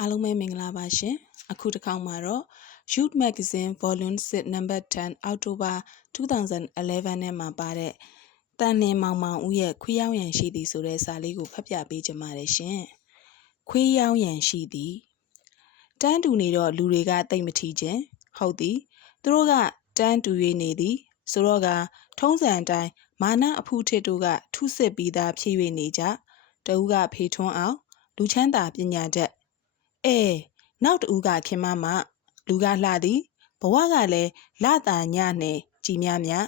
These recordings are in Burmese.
အားလုံးပဲမင်္ဂလာပါရှင်အခုတစ်ခေါက်မှာတော့ Youth Magazine Volume 6 Number 10 October 2011နဲ့မှာပါတဲ့တန်နေမောင်မောင်ဦးရဲ့ခွေးရောင်းရန်ရှိသည်ဆိုတဲ့စာလေးကိုဖတ်ပြပေးကြပါတယ်ရှင်ခွေးရောင်းရန်ရှိသည်တန်းတူနေတော့လူတွေကတိတ်မထီခြင်းဟုတ်သည်သူတို့ကတန်းတူ၍နေသည်ဆိုတော့ကထုံးစံအတိုင်းမာနအဖုထစ်တို့ကထုစစ်ပြီးသားဖြစ်၍နေကြတဦးကဖေထွန်းအောင်လူချမ်းသာပညာတတ် အဲနောက်တူကခင်မမလူကလှသည်ဘဝကလည်းလတာညနဲ့ကြည်များများ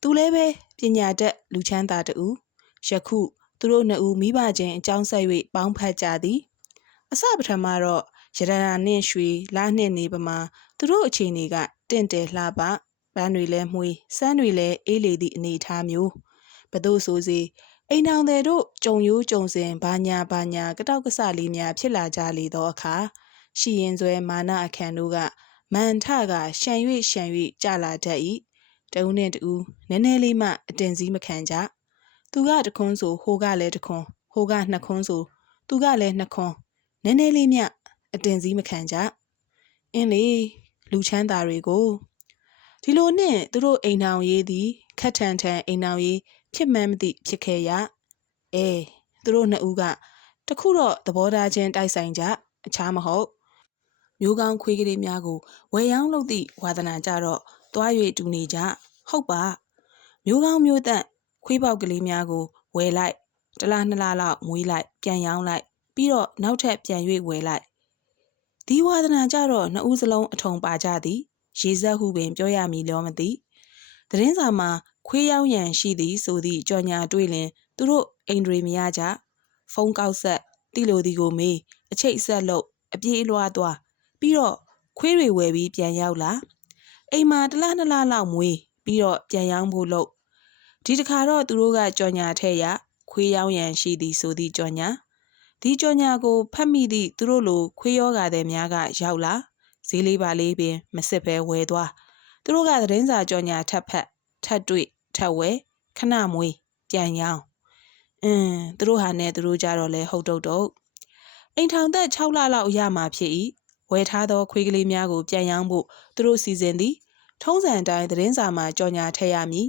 သူလည်းပဲပညာတတ်လူချမ်းသာတူယခုသူတို့နှစ်ဦးမိဘချင်းအကြောင်းဆက်၍ပေါင်းဖက်ကြသည်အစပထမတော့ရတနာနှင့်ရွှေလာနှင့်နေပမာသူတို့အခြေအနေကတင့်တယ်လှပပန်းတွေလည်းမှုေးစမ်းတွေလည်းအေးလေသည့်အနေအထားမျိုးဘသူဆိုစီ အိမ်ထောင်တဲ့တို့ကြုံရိုးကြုံစင်ဘာညာဘာညာကတောက်ကဆလေးများဖြစ်လာကြလေသောအခါရှိရင်ဆွဲမာနအခန့်တို့ကမန်ထကရှံ၍ရှံ၍ကြလာတတ်၏တဦးနှင့်တဦးနည်းနည်းလေးမှအတင်စည်းမခံကြသူကတခွန်းဆိုဟိုကလည်းတခွန်းဟိုကနှစ်ခွန်းဆိုသူကလည်းနှစ်ခွန်းနည်းနည်းလေးမျှအတင်စည်းမခံကြအင်းလေလူချမ်းသာတွေကိုဒီလိုနဲ့သူတို့အိမ်ထောင်ရေးသည် ခက်ထန်ထန်အိမ်ထောင်ရေးဖြစ်မှန်းမသိဖြစ်ခဲ့ရအဲသူတို့နှစ်ဦးကတခုတော့သဘောထားချင်းတိုက်ဆိုင်ကြအခြားမဟုတ်မျိုးကောင်းခွေးကလေးများကိုဝယ်ရောင်းလုပ်သည့်ဝါသနာကြတော့တွား၍တူနေကြဟုတ်ပါမျိုးကောင်းမျိုးတန့်ခွေးပေါက်ကလေးများကိုဝယ်လိုက်တလားနှစ်လားလောက်မွေးလိုက်ပြန်ရောင်းလိုက်ပြီးတော့နောက်ထပ်ပြန်၍ဝယ်လိုက်ဒီဝါသနာကြတော့နှစ်ဦးစလုံးအထုံပါကြသည် ရေစက်ဟုပင်ပြောရမည်လောမသိသတင်းစာမှာ ခွေးရောက်ရန်ရှိသည်ဆိုသည့်ကြော်ညာတွေ့လင်သူတို့အိမ်တွေမရကြဖုန်းကောက်ဆက်တိလိုဒီကိုမေးအချိတ်ဆက်လို့အပြေးအလွှားသွားပြီးတော့ခွေးတွေဝယ်ပြီးပြန်ရောက်လာအိမ်မှာတလားနှစ်လားလောက်မွေးပြီးတော့ပြန်ရောင်းဖို့လုပ်ဒီတခါတော့သူတို့ကကြော်ညာထဲ့ရခွေးရောင်းရန်ရှိသည်ဆိုသည့်ကြော်ညာဒီကြော်ညာကိုဖတ်မိသည့်သူတို့လိုခွေးရောဂါတဲ့များကရောက်လာဈေးလေးပါလေးပင်မစစ်ပဲဝယ်သွားသူတို့ကသတင်းစာကြော်ညာထပ်ဖက်ထပ်တွေ့ ထပ်ဝဲခဏမွေးပြန်ရောင်းအင်းသူတို့ဟာနဲ့သူတို့ကြတော့လဲဟုတ်တုတ်တုတ်အိမ်ထောင်သက်6လလောက်ရမှာဖြစ်၏ဝယ်ထားသောခွေးကလေးများကိုပြန်ရောင်းဖို့သူတို့စီစဉ်သည်ထုံးစံအတိုင်းသတင်းစာမှာကြော်ညာထည့်ရမည်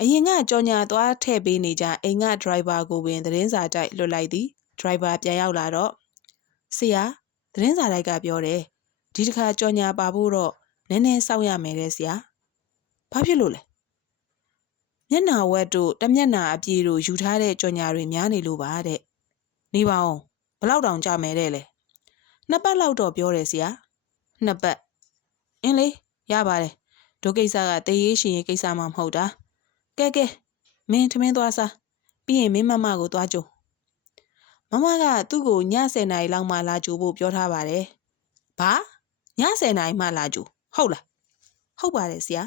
အရင်ကကြော်ညာသွားထည့်ပေးနေကြအိမ်ကဒရိုင်ဘာကိုပင်သတင်းစာတိုက်လွှတ်လိုက်သည်ဒရိုင်ဘာပြန်ရောက်လာတော့ဆရာသတင်းစာတိုက်ကပြောတယ်ဒီတစ်ခါကြော်ညာပါဖို့တော့နည်းနည်းစောင့်ရမယ်တဲ့ဆရာဘာဖြစ်လို့လဲ မျက်နာဝက်တို့တမျက်နာအပြေတို့ယူထားတဲ့ကြော်ညာတွေများနေလို့ပါတဲ့နေပါအောင်ဘလောက်တောင်ကြမယ်တဲ့လေနှစ်ပတ်လောက်တော့ပြောတယ်ဆရာနှစ်ပတ်အင်းလေရပါတယ်ဒုကိစ္စကတေးရေးရှင်ရေးကိစ္စမှမဟုတ်တာကဲကဲမင်းထမင်းသွားစားပြီးရင်မင်းမမကိုသွားကြိုမမကသူ့ကိုည10နာရီလောက်မှလာကြိုဖို့ပြောထားပါတယ်ဘာည10နာရီမှလာကြိုဟုတ်လားဟုတ်ပါတယ်ဆရာ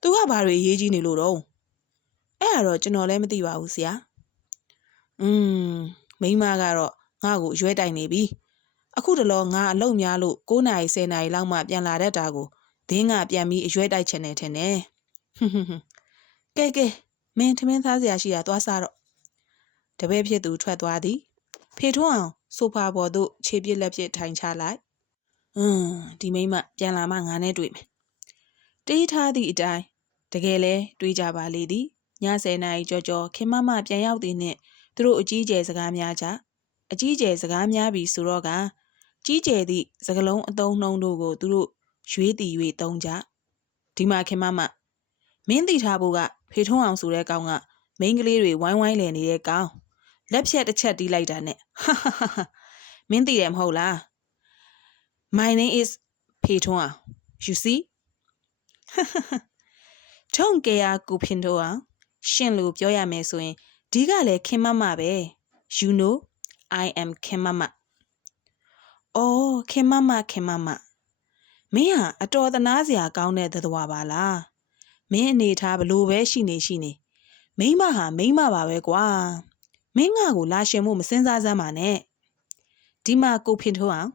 သူကဘာတွေရေးကြီးနေလို့တော့ အဲ့ဒါတော့ကျွန်တော်လည်းမသိပါဘူးဆရာอืมမိမကတော့ငါ့ကိုရွဲတိုင်နေပြီအခုတလောငါအလုံများလို့9နာရီ10နာရီလောက်မှပြန်လာတတ်တာကိုဒင်းကပြန်ပြီးအရွဲတိုက်ချင်တယ်ထင်တယ်ဟွန်းဟွန်းကဲကဲမင်းထမင်းသားစရာရှိတာသွားစားတော့တပည့်ဖြစ်သူထွက်သွားသည်ဖေထွန်းအောင်ဆိုဖာပေါ်သို့ခြေပြစ်လက်ပြစ်ထိုင်ချလိုက်အင်းဒီမိမပြန်လာမှငါနဲ့တွေ့မယ်တေးထားသည့်အတိုင်းတကယ်လဲတွေးကြပါလေသည်ည 10နာရီကြော်ကြော်ခင်မမပြန်ရောက်သည်နှင့်သူတို့အကြီးကျယ်စကားများကြအကြီးကျယ်စကားများပြီးဆိုတော့ကကြီးကျယ်သည့်စကလုံးအတုံးနှုံးတို့ကိုသူတို့ရွေးတည်၍သုံးကြဒီမှာခင်မမမင်းသိထားဖို့ကဖေထုံးအောင်ဆိုတဲ့ကောင်ကမိန်းကလေးတွေဝိုင်းဝိုင်းလည်နေတဲ့ကောင်လက်ဖြတ်တစ်ချက်တီးလိုက်တာနဲ့ဟာဟာဟာမင်းသိတယ်မဟုတ်လား My name is ဖေထုံးအောင် you see ထုံကေယာကိုဖင်တော့အောင် ရှင့်လို့ပြောရမယ်ဆိုရင်ဒီကလည်းခင်မမပဲ you know I am ခင်မမအော်ခင်မမခင်မမမင်းဟာအတော်သနာစရာကောင်းတဲ့သတ္တဝါပါလားမင်းအနေထားဘလို့ပဲရှိနေရှိနေမိမဟာမိမပါပဲကွာမင်းငါကိုလာရှင်မှုမစင်စားစမ်းပါနဲ့ဒီမှာကိုဖင်ထိုးအောင်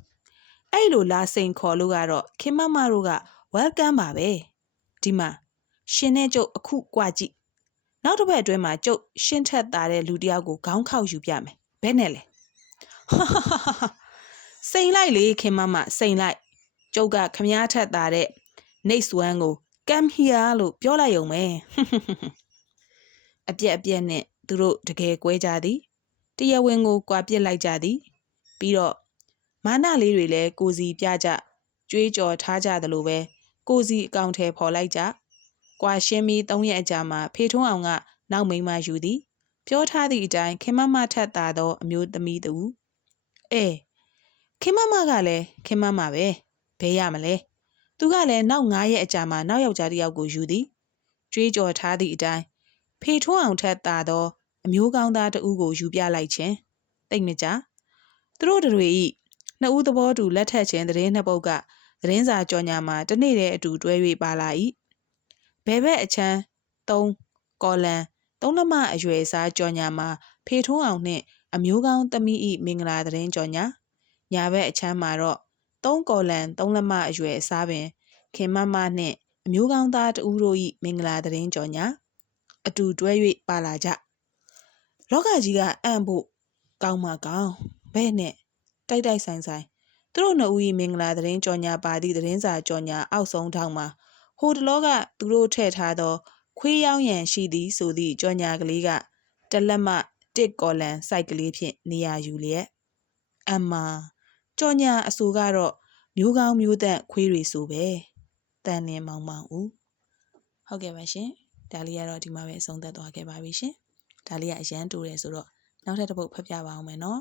အဲ့လိုလာစိန်ခေါ်လို့ကတော့ခင်မမတို့က welcome ပါပဲဒီမှာရှင်နဲ့ကျုပ်အခုကြွကြည့် နောက်တစ်ပတ်အတွင်းမှာကျုပ်ရှင်းထက်သားတဲ့လူတယောက်ကိုခေါင်းခောက်ယူပြမယ်ဘယ်နဲ့လဲစိန်လိုက်လေခင်မမစိန်လိုက်ကျုပ်ကခမားထက်တာတဲ့ next one ကို come here လို့ပြောလိုက်ရုံပဲအပြက်အပြက်နဲ့သူတို့တကယ်ကွဲကြသည်တရားဝင်ကိုကွာပြစ်လိုက်ကြသည် ပြီးတော့မာနလေးတွေလည်းကိုစီပြကြကြွေးကြော်ထားကြသလိုပဲကိုစီအကောင့်ထဲပေါ်လိုက်ကြ ကွာရှင်းပြီး၃ရက်အကြာမှာဖေထုံးအောင်ကနောက်မိန်းမယူသည် ပြောထားသည့်အတိုင်းခင်မမထက်သာသောအမျိုးသမီးတူအဲခင်မမကလည်းခင်မမပဲဘဲရမလဲသူကလည်းနောက်9ရက်အကြာမှာနောက်ယောက်ျားတစ်ယောက်ကိုယူသည်ကြွေးကြော်ထားသည့်အတိုင်းဖေထုံးအောင်ထက်သာသောအမျိုးကောင်းသားတဦးကိုယူပြလိုက်ခြင်းတိတ်မကြသူတို့တွေဤနှစ်ဦးသဘောတူလက်ထက်ခြင်းသတင်းနှစ်ပုဒ်ကသတင်းစာကြော်ညာမှာတစ်နေ့တည်းအတူတွဲ၍ပါလာ၏ ဘဲဘက်အချမ်း3ကော်လန်သုံးလက်မအရွယ်စားကြော်ညာမှာဖေထုံးအောင်နှင့်အမျိုးကောင်းသမီးဤမင်္ဂလာသတင်းကြော်ညာညာဘက်အချမ်းမှာတော့သုံးကော်လန်သုံးလက်မအရွယ်အစားပင်ခင်မမနှင့်အမျိုးကောင်းသားတဦးတို့၏မင်္ဂလာသတင်းကြော်ညာအတူတွဲ၍ပါလာကြလောကကြီးကအံ့ဖို့ကောင်းမှကောင်းဘဲ့နဲ့တိုက်တိုက်ဆိုင်ဆိုင်သူတို့နှစ်ဦး၏မင်္ဂလာသတင်းကြော်ညာပါသည့်သတင်းစာကြော်ညာအောက်ဆုံးထောင်မှာ ဟိုတလောကသူတို့ထည့်ထားသော ခွေးရောင်းရန်ရှိသည်ဆိုသည့်ကြော်ညာကလေးကတလက်မတစ်ကော်လန်စိုက်ကလေးဖြင့်နေရာယူလျက်အမ္မာကြော်ညာအဆိုကတော့မျိုးကောင်းမျိုးသက်ခွေးတွေဆိုပဲတန်နေမောင်မောင်ဦးဟုတ်ကဲ့ပါရှင်ဒါလေးကတော့ဒီမှာပဲအဆုံးသတ်သွားခဲ့ပါပြီရှင်ဒါလေးကအရန်တူတယ်ဆိုတော့နောက်ထပ်တစ်ပုဒ်ဖတ်ပြပါအောင်မယ်နော်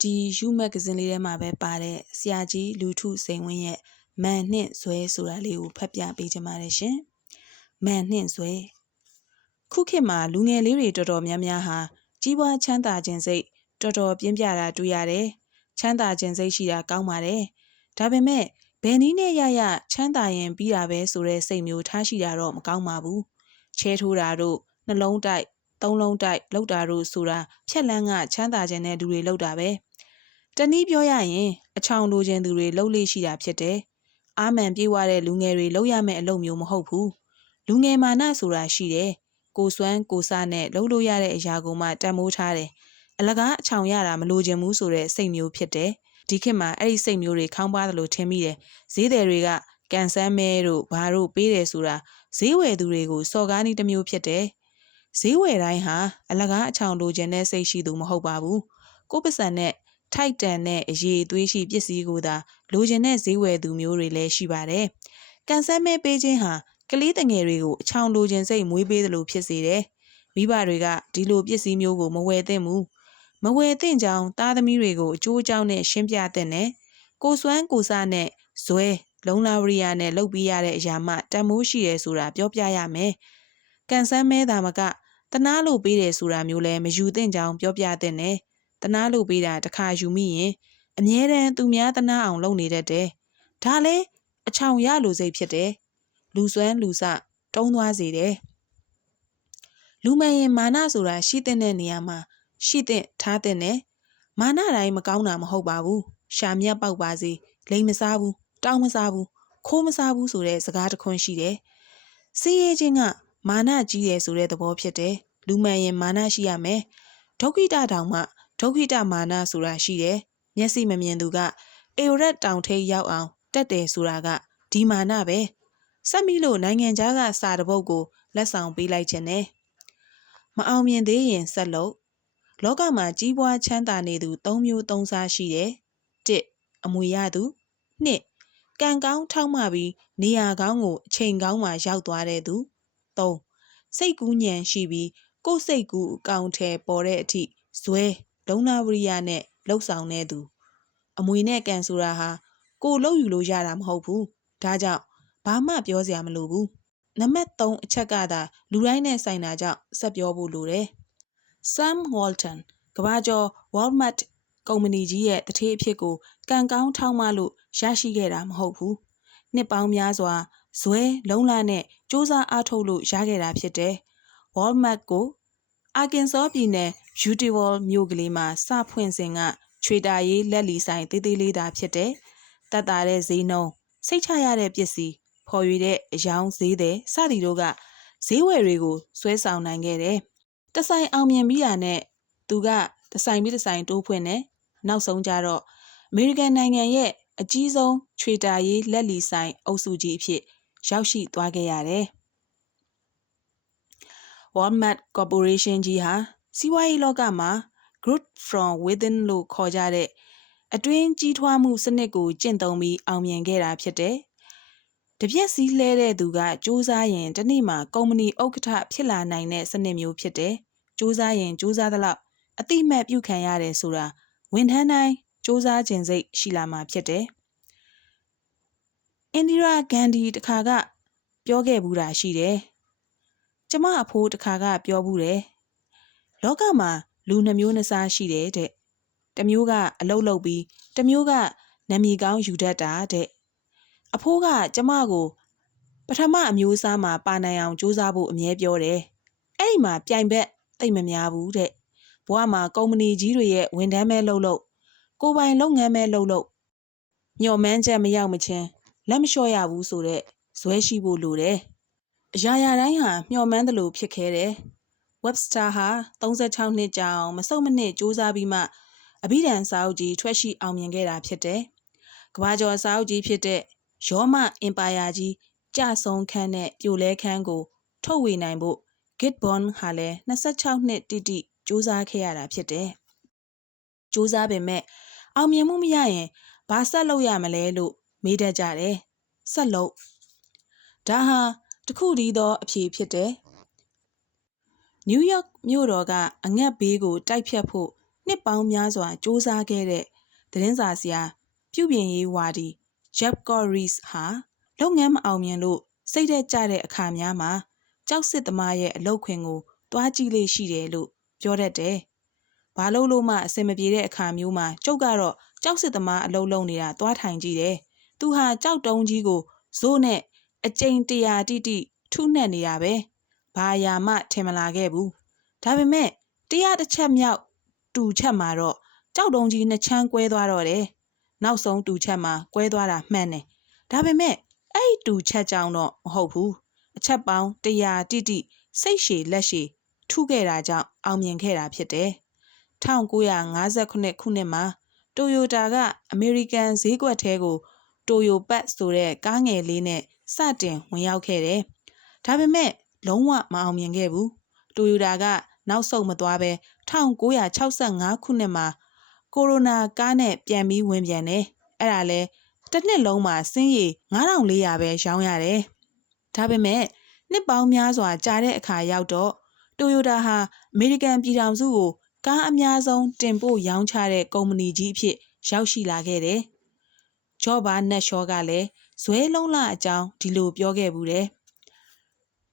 ဒီယူမဂ္ဂဇင်းလေးထဲမှာပဲပါတဲ့ဆရာကြီးလူထုစိန်ဝင်းရဲ့ မန်နှင့်ဇွဲဆိုတာလေးကိုဖတ်ပြပေးချင်ပါတယ်ရှင်မန်နှင့်ဇွဲခုခေတ်မှာလူငယ်လေးတွေတော်တော်များများဟာကြီးပွားချမ်းသာခြင်းစိတ်တော်တော်ပြင်းပြတာတွေ့ရတယ်ချမ်းသာခြင်းစိတ်ရှိတာကောင်းပါတယ်ဒါပေမဲ့ဘယ်နည်းနဲ့ရရချမ်းသာရင်ပြီးတာပဲဆိုတဲ့စိတ်မျိုးထားရှိတာတော့မကောင်းပါဘူးချဲထိုးတာတို့နှလုံးတိုက်သုံးလုံးတိုက်လောက်တာတို့ဆိုတာဖြက်လန်းကချမ်းသာခြင်းတဲ့လူတွေလောက်တာပဲတနည်းပြောရရင်အချောင်လိုခြင်းသူတွေလှုပ်လေရှိတာဖြစ်တယ် အာမန်ပြေးွားတဲ့လူငယ်တွေလှုပ်ရမယ့်အလုပ်မျိုးမဟုတ်ဘူးလူငယ်မာနဆိုတာရှိတယ်ကိုစွမ်းကိုစားနဲ့လှုပ်လို့ရတဲ့အရာကိုမှတန်မိုးထားတယ်အလကားအချောင်ရတာမလိုချင်ဘူးဆိုတဲ့စိတ်မျိုးဖြစ်တယ်ဒီခေတ်မှာအဲ့ဒီစိတ်မျိုးတွေခေါင်းပါသလိုထင်မိတယ်ဈေးတယ်တွေကကန်ဆန်းမဲတို့ဘာတို့ပေးတယ်ဆိုတာဈေးဝယ်သူတွေကိုစော်ကားနည်းတစ်မျိုးဖြစ်တယ်ဈေးဝယ်တိုင်းဟာအလကားအချောင်လိုချင်တဲ့စိတ်ရှိသူမဟုတ်ပါဘူးကိုပစံနဲ့ ထိုက်တန်တဲ့အရေးအသွေးရှိပစ္စည်းကိုသာလိုချင်တဲ့ဈေးဝယ်သူမျိုးတွေလည်းရှိပါတယ်ကန်ဆန်းမဲပေးခြင်းဟာကလေးတငယ်တွေကိုအချောင်လိုချင်စိတ်မွေးပေးသလိုဖြစ်စေတယ်မိဘတွေကဒီလိုပစ္စည်းမျိုးကိုမဝယ်သင့်ဘူးမဝယ်သင့်ကြောင်းသားသမီးတွေကိုအကျိုးအကြောင်းနဲ့ရှင်းပြသင့်တယ်ကိုစွမ်းကိုစားနဲ့ဇွဲလုံလာဝရိယာနဲ့လုပ်ပြီးရတဲ့အရာမှတန်မိုးရှိရဲဆိုတာပြောပြရမယ်ကန်ဆန်းမဲတာမကတနာလို့ပေးတယ်ဆိုတာမျိုးလဲမယူသင့်ကြောင်းပြောပြသင့်တယ် တနာလို့ပေးတာတစ်ခါယူမိရင်အမြဲတမ်းသူများတနာအောင်လုပ်နေတတ်တယ်ဒါလဲအချောင်ရလိုစိတ်ဖြစ်တယ်လူစွမ်းလူစတုံးသွားစေတယ်လူမရင်မာနဆိုတာရှိတဲ့နေရာမှာရှိတဲ့ထားတဲ့နဲ့မာနတိုင်းမကောင်းတာမဟုတ်ပါဘူးရှာမြတ်ပေါက်ပါစေလိမ်မစားဘူးတောင်းမစားဘူးခိုးမစားဘူးဆိုတဲ့စကားတခွန်းရှိတယ်စီးရဲခြင်းကမာနကြီးတယ်ဆိုတဲ့သဘောဖြစ်တယ်လူမှန်ရင်မာနရှိရမယ်ဒုက္ခိတတောင်မှ ဒုက္ခိတမာနဆိုတာရှိတယ်မျက်စိမမြင်သူကအေရက်တောင်ထိပ်ရောက်အောင်တက်တယ်ဆိုတာကဒီမာနပဲဆက်ပြီးလို့နိုင်ငံခြားကစာတပုတ်ကိုလက်ဆောင်ပေးလိုက်ခြင်းနဲ့မအောင်မြင်သေးရင်ဆက်လို့လောကမှာကြီးပွားချမ်းသာနေသူ၃မျိုး၃စားရှိတယ်၁အမွေရသူ၂ကံကောင်းထောက်မှပြီးနေရာကောင်းကိုအချိန်ကောင်းမှရောက်သွားတဲ့သူ၃စိတ်ကူးညံရှိပြီးကိုယ်စိတ်ကူးအကောင်ထဲပေါ်တဲ့အထိဇွဲ လုံနာဝရိယနဲ့လှုပ်ဆောင်တဲ့သူ အမွေနဲ့ကံဆိုတာဟာကိုလှုပ်ယူလို့ရတာမဟုတ်ဘူးဒါကြောင့်ဘာမှပြောစရာမလိုဘူးနံပါတ်3အချက်ကသာလူတိုင်းနဲ့ဆိုင်တာကြောင့်ဆက်ပြောဖို့လိုတယ် Sam Walton ကဘာကျော် Walmart ကုမ္ပဏီကြီးရဲ့တထေးအဖြစ်ကိုကံကောင်းထောက်မှလို့ရရှိခဲ့တာမဟုတ်ဘူးနှစ်ပေါင်းများစွာဇွဲလုံလနဲ့စ조사အားထုတ်လို့ရခဲ့တာဖြစ်တယ် Walmart ကိုအာကင်ဆောပြည်နယ် Beautiful မြို့ကလေးမှာစဖွင့်စဉ်ကချွေတာရေးလက်လီဆိုင်သေးသေးလေးသာဖြစ်တယ်တတ်တာတဲ့ဈေးနှုန်းစိတ်ချရတဲ့ပစ္စည်းဖော်ရွေတဲ့အယောင်ဈေးတဲ့စသည်တို့ကဈေးဝယ်တွေကိုဆွဲဆောင်နိုင်ခဲ့တယ်တဆိုင်အောင်မြင်ပြီးတာနဲ့သူကတဆိုင်ပြီးတဆိုင်တိုးဖွင့်တယ်နောက်ဆုံးကြတော့အမေရိကန်နိုင်ငံရဲ့အကြီးဆုံးချွေတာရေးလက်လီဆိုင်အုပ်စုကြီးအဖြစ်ရောက်ရှိသွားခဲ့ရတယ်။ Walmart Corporation ကြီးဟာ စီးပွားရေးလောကမှာ growth from within လို့ခေါ်ကြတဲ့အတွင်းကြီးထွားမှုစနစ်ကိုကျင့်သုံးပြီးအောင်မြင်ခဲ့တာဖြစ်တယ်။တပြက်စီးလဲတဲ့သူကစူးစမ်းရင်တနေ့မှာကုမ္ပဏီဥက္ကဋ္ဌဖြစ်လာနိုင်တဲ့စနစ်မျိုးဖြစ်တယ်။စူးစမ်းရင်စူးစမ်းသလောက်အတိမတ်ပြုခံရတယ်ဆိုတာဝန်ထမ်းတိုင်းစူးစမ်းခြင်းစိတ်ရှိလာမှာဖြစ်တယ်။အင်ဒီရာဂန်ဒီတခါကပြောခဲ့ဘူးတာရှိတယ်။ကျမအဖိုးတခါကပြောဘူးတယ်။ လောကမှာလူနှမျိုးနှစားရှိတယ်တဲ့။တစ်မျိုးကအလုတ်လုတ်ပြီးတစ်မျိုးကနာမည်ကောင်းယူတတ်တာတဲ့အဖိုးကကျမကိုပထမအမျိုးအစားမှာပါနိုင်အောင်ကြိုးစားဖို့အမြဲပြောတယ်။အဲ့ဒီမှာပြိုင်ဘက်သိမ့်မများဘူးတဲ့။ဘဝမှာကုမ္ပဏီကြီးတွေရဲ့ဝန်ထမ်းမဲလှုပ်လှုပ်ကိုယ်ပိုင်လုပ်ငန်းမဲလှုပ်လှုပ်ညှော်မှန်းချက်မရောက်မချင်းလက်မလျှော့ရဘူးဆိုတဲ့ဇွဲရှိဖို့လိုတယ်။အရာရာတိုင်းဟာမျှော်မှန်းသလိုဖြစ်ခဲ့တယ်။ Webster ဟာ36နှစ်ကြာအောင်မစုံမနစ်စူးစမ်းပြီးမှအဘိဓမ္မာစာအုပ်ကြီးထွက်ရှိအောင်မြင်ခဲ့တာဖြစ်တယ်။ကဘာကျော်စာအုပ်ကြီးဖြစ်တဲ့ရောမအင်ပါယာကြီးကြဆုံးခန်းနဲ့ပြိုလဲခန်းကို ထုတ်ဝေနိုင်ဖို့ Gibbon ဟာလည်း26နှစ်တိတိစူးစမ်းခဲ့ရတာဖြစ်တယ်။စူးစမ်းပေမဲ့အောင်မြင်မှုမရရင်ဘာဆက်လုပ်ရမလဲလို့မေးတတ်ကြတယ်။ဆက်လုပ်ဒါဟာတခုတည်းသောအဖြေဖြစ်တယ်။ နယူးယောက်မြို့တော်ကအငတ်ဘေးကိုတိုက်ဖြတ်ဖို့နှစ်ပေါင်းများစွာစ조사ခဲ့တဲ့သတင်းစာဆရာပြုပြင်ရေးဝါဒီ Jeff Corries ဟာလုပ်ငန်းမအောင်မြင်လို့စိတ်သက်ကြတဲ့အခါများမှာကြောက်စစ်သမားရဲ့အလုပ်ခွင်ကိုတွားကြည့်လေးရှိတယ်လို့ပြောတတ်တယ်။ဘာလို့လို့မှအဆင်မပြေတဲ့အခါမျိုးမှာကျုပ်ကတော့ကြောက်စစ်သမားအလုပ်လုပ်နေတာတွားထိုင်ကြည့်တယ်။သူဟာကြောက်တုံးကြီးကိုဇိုးနဲ့အကျိန်တရာတိတိထုနှက်နေတာပဲ။ ဘာယာမှထင်မလာခဲ့ဘူး။ဒါပေမဲ့တရားတစ်ချက်မြောက်တူချက်မှာတော့ကြောက်တုံးကြီးနှစ်ချမ်းကွဲသွားတော့တယ်။နောက်ဆုံးတူချက်မှာကွဲသွားတာမှန်တယ်။ဒါပေမဲ့အဲ့ဒီတူချက်ကြောင့်တော့မဟုတ်ဘူး။အချက်ပေါင်း100တိတိစိတ်ရှည်လက်ရှည်ထုခဲ့တာကြောင့်အောင်မြင်ခဲ့တာဖြစ်တယ်။1958ခုနှစ်မှာတိုယိုတာကအမေရိကန်ဈေးကွက်ထဲကိုတိုယိုပတ်ဆိုတဲ့ကားငယ်လေးနဲ့စတင်ဝင်ရောက်ခဲ့တယ်။ဒါပေမဲ့ လုံးဝမအောင်မြင်ခဲ့ဘူး။တိုယိုတာကနောက်ဆုတ်မသွားဘဲ1965ခုနှစ်မှာကိုရိုနာကားနဲ့ပြန်ပြီးဝင်ပြန်တယ်။အဲ့ဒါလဲတစ်နှစ်လုံးမှာစင်းရည်9400ပဲရောင်းရတယ်။ဒါပေမဲ့နှစ်ပေါင်းများစွာကြာတဲ့အခါရောက်တော့တိုယိုတာဟာအမေရိကန်ပြည်ထောင်စုကိုကားအများဆုံးတင်ပို့ရောင်းချတဲ့ကုမ္ပဏီကြီးအဖြစ်ရောက်ရှိလာခဲ့တယ်။ဂျော့ဘာနက်ရှောကလည်းဇွဲလုံးလအကြောင်းဒီလိုပြောခဲ့ဘူးတယ်။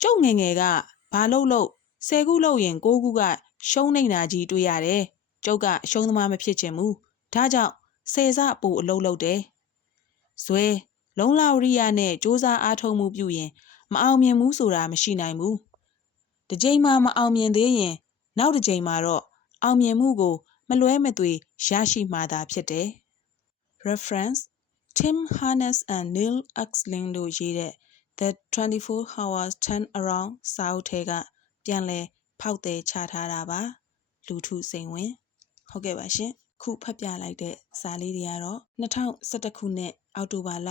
ကျုပ်ငယ်ငယ်ကဘာလို့လို့ဆယ်ခုလို့ရင်ကိုးခုကရှုံးနေတာကြီးတွေ့ရတယ်။ကျုပ်ကအရှုံးသမားမဖြစ်ချင်ဘူး။ဒါကြောင့်ဆယ်စပူအလုပ်လုပ်တယ်။ဇွဲလုံလာဝရိယနဲ့စ조사အားထုတ်မှုပြုရင် မအောင်မြင်ဘူးဆိုတာမရှိနိုင်ဘူး။တစ်ချိန်မှမအောင်မြင်သေးရင် နောက်တစ်ချိန်မှာတော့အောင်မြင်မှုကို မလွဲမသွေရရှိမှာသာဖြစ်တယ်။ Reference Tim Harness and Neil Axling တို့ရေးတဲ့ The 24 Hours Turnaround စာအုပ်ထဲကပြန်လည်ဖောက်သည်ချထားတာပါ လူထုစိန်ဝင် ဟုတ်ကဲ့ပါရှင်ခုဖတ်ပြလိုက်တဲ့စာလေးတွေကတော့2011ခုနှစ်အောက်တိုဘာလ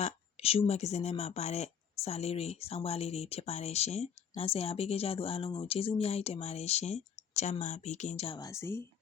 ယူမဂ္ဂဇင်းထဲမှာပါတဲ့စာလေးတွေစောင်းပါလေးတွေဖြစ်ပါတယ်ရှင်။နားဆင်အားပေးကြသူအားလုံးကိုကျေးဇူးများကြီးတင်ပါတယ်ရှင်။ကျမ်းမာပေးကင်းကြပါစေ။